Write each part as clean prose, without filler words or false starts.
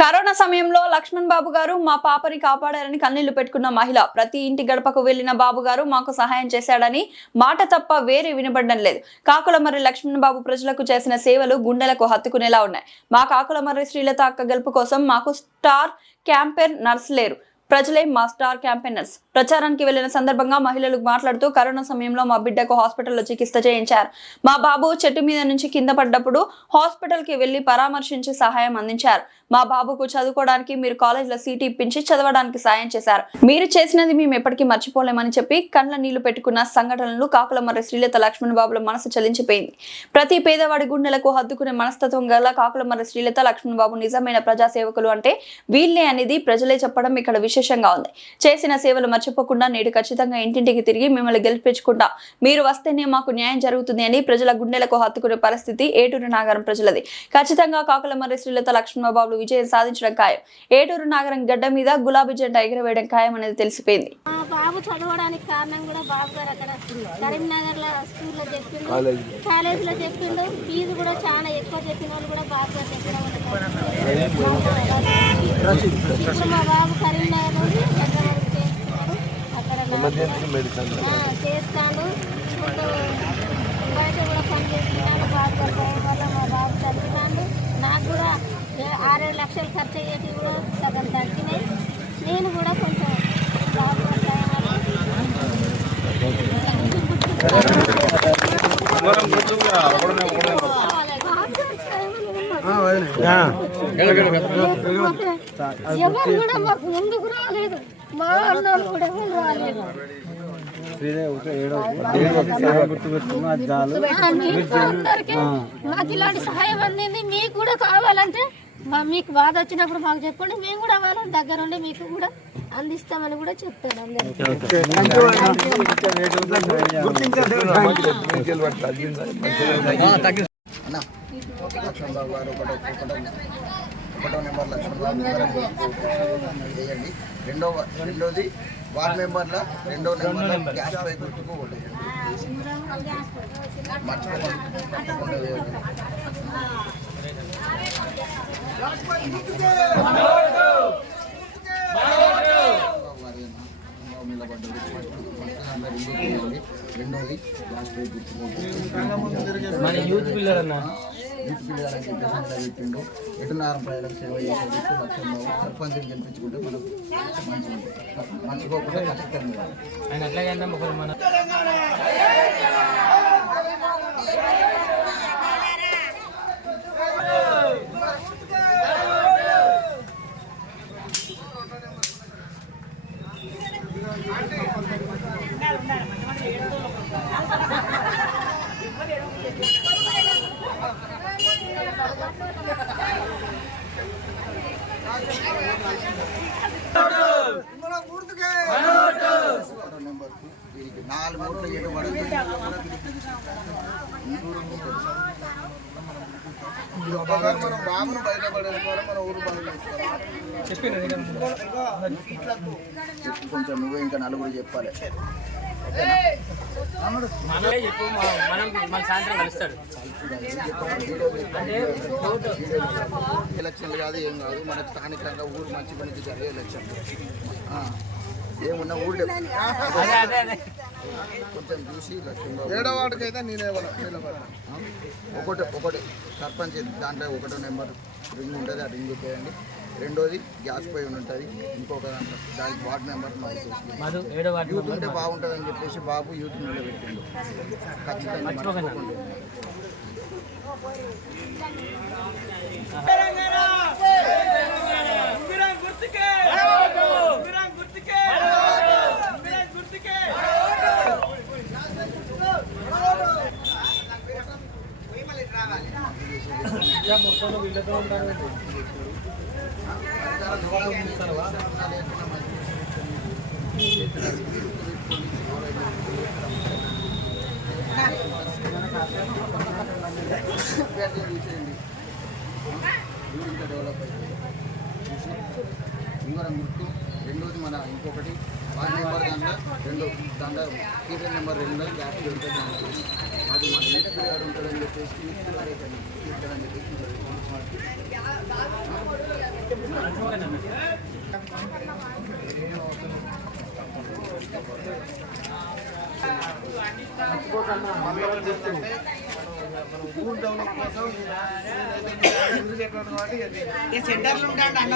Corona సమయంలో లక్ష్మణ్ బాబు గారు మా పాపని కాపాడారని కన్నీళ్లు పెట్టుకున్న మహిళ. ప్రతి ఇంటి గడపకు వెళ్లిన బాబు గారు మాకు సహాయం చేశాడని మాట తప్ప వేరే వినబడడం లేదు. కాకులమర్రి లక్ష్మణ్ బాబు ప్రజలకు చేసిన సేవలు గుండెలకు హత్తుకునేలా ఉన్నాయి. మా కాకులమర్రి శ్రీలత అక్క గెలుపు కోసం మాకు స్టార్ క్యాంపెయిన్ నర్స్ లేరు, ప్రజలే మా స్టార్ క్యాంపెయినర్స్. ప్రచారానికి వెళ్లిన సందర్భంగా మహిళలు మాట్లాడుతూ కరోనా సమయంలో మా బిడ్డకు హాస్పిటల్లో చికిత్స చేయించారు. మా బాబు చెట్టు మీద నుంచి కింద పడ్డప్పుడు హాస్పిటల్ కి వెళ్లి పరామర్శించి సహాయం అందించారు. మా బాబుకు చదువుకోవడానికి మీరు కాలేజీలో సీటు ఇప్పించి చదవడానికి సాయం చేశారు. మీరు చేసినది మేము ఎప్పటికీ మర్చిపోలేమని చెప్పి కండ్ల నీళ్లు పెట్టుకున్న సంఘటనలు కాకులమర్రి శ్రీలత లక్ష్మణ్ బాబుల మనసు చలించిపోయింది. ప్రతి పేదవాడి గుండెలకు హత్తుకునే మనస్తత్వం గల కాకులమర్రి శ్రీలత లక్ష్మణ్ బాబు నిజమైన ప్రజాసేవకులు అంటే వీళ్ళే అనేది ప్రజలే చెప్పడం ఇక్కడ విశేషంగా ఉంది. చేసిన సేవలు మర్చిపోకుండా నేడు ఖచ్చితంగా ఇంటింటికి తిరిగి మిమ్మల్ని గెలిపించుకుంటా, మీరు వస్తేనే మాకు న్యాయం జరుగుతుంది అని ప్రజల గుండెలకు హత్తుకునే పరిస్థితి ఏటూరు నాగరం ప్రజలది. ఖచ్చితంగా కాకులమర్రి శ్రీలత లక్ష్మణ బాబులు విజయం సాధించడం ఖాయం. ఏటూరు నాగరం గడ్డ మీద గులాబీ జెండా ఎగరవేయడం ఖాయం అనేది తెలిసిపోయింది. బాబు చదవడానికి కారణం కూడా బాబు గారు అక్కడ కరీంనగర్ లో స్కూల్లో చెప్పిండు, కాలేజీలో చెప్పిండు. ఫీజు కూడా చాలా ఎక్కువ చెప్పిన వాళ్ళు కూడా బాబు గారు చెప్పడం. ఇప్పుడు మా బాబు కరీంనగర్ నుంచి అక్కడ చేస్తాడు. బయట కూడా పని చేస్తున్నాడు. బాబు గారు వల్ల మా బాబు చదివినాడు. నాకు కూడా 6-7 లక్షలు ఖర్చు అయ్యేవి కూడా సగం తగ్గినాయి. నేను కూడా కొంచెం బాబు ఎవరు కూడా మాకు ముందుకు రాలేదు. మా అన్నలు కూడా రాలేదు. మాకు ఇలాంటి సహాయం అందింది. మీకు కూడా కావాలంటే మీకు బాధ వచ్చినప్పుడు మాకు చెప్పండి, మేము కూడా వాళ్ళని దగ్గర ఉండి మీకు కూడా అందిస్తామని కూడా చెప్తాడు అందరికీ. లక్ష్మణ్ బాబు గారు ఒకటో నెంబర్ లక్ష్మణ్ బాబు గారు చేయండి. రెండోది వార్డ్ మెంబర్ల రెండో నెంబర్ల గ్యాస్ పై గుర్తుకు ఓటేయండి. మర్చిపోకుండా వేయండి. రెండోది గ్యాస్ పై గుర్తుకు యూత్ పిల్లర్ అని చెప్పేసి పెట్టిండు. ఎటునారం ప్రజలకు సేవ చేసే లక్ష్మణ్ బాబు సర్పంచ్ని గెలిపించుకుంటే మనం మంచిగా మర్చిపోకుండా ఖచ్చితంగా ఆయన అట్లాగంటే మన దీనికి 4 ఓట్లు ఇవ్వబడుతుంది. మనం బాబును బయటపడేది ద్వారా మన ఊరు కొంచెం నువ్వే ఇంకా నలుగురు చెప్పాలి. ఎలక్షన్లు కాదు ఏం కాదు, మనకు స్థానికంగా ఊరు మంచి పనికి జరిగే ఎలక్షన్. ఏమున్నా ఊళ్ళో కొంచెం చూసి ఏడో వాడికి అయితే నేనే ఒకటి సర్పంచ్ దాంట్లో ఒకటో నెంబర్ రింగ్ ఉంటుంది, ఆ రింగ్ చేయండి. రెండోది గ్యాస్ పై ఉంటుంది. ఇంకొక దాంట్లో దానికి వార్డ్ మెంబర్ యూత్ ఉంటే బాగుంటుందని చెప్పేసి బాబు యూత్ నిలబెట్టిండు. ఖచ్చితంగా మర్చిపోకండి. డెవలప్ అవుతుంది ఇంకొక గుర్తు. రెండోది మన ఇంకొకటి వార్డ్ నెంబర్ దాంట్లో దాంట్లో సీరియల్ నెంబర్ 2 గ్యాస్ అది మన యూత్ పిల్లగాడు ఉంటాడని చెప్పేసి యూత్ పిల్లగాడే ఉంటాడని చెప్పేసి ఊరు డెవలప్ కోసం సెంటర్లు ఉంటాడు అన్న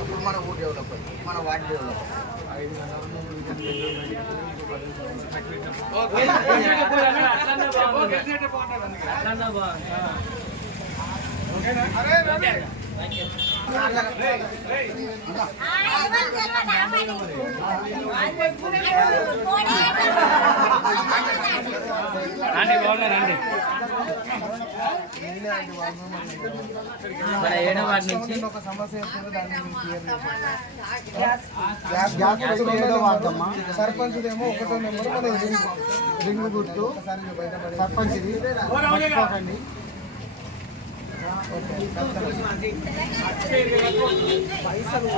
ఇప్పుడు మన ఊరు డెవలప్ అయ్యి మన వార్డు డెవలప్ ఒక సమస్య సర్పంచ్దేమో ఒకటో నెంబర్ మన రింగ్ గుర్తు సర్పంచ్ మర్చిపోకండి. పైసలు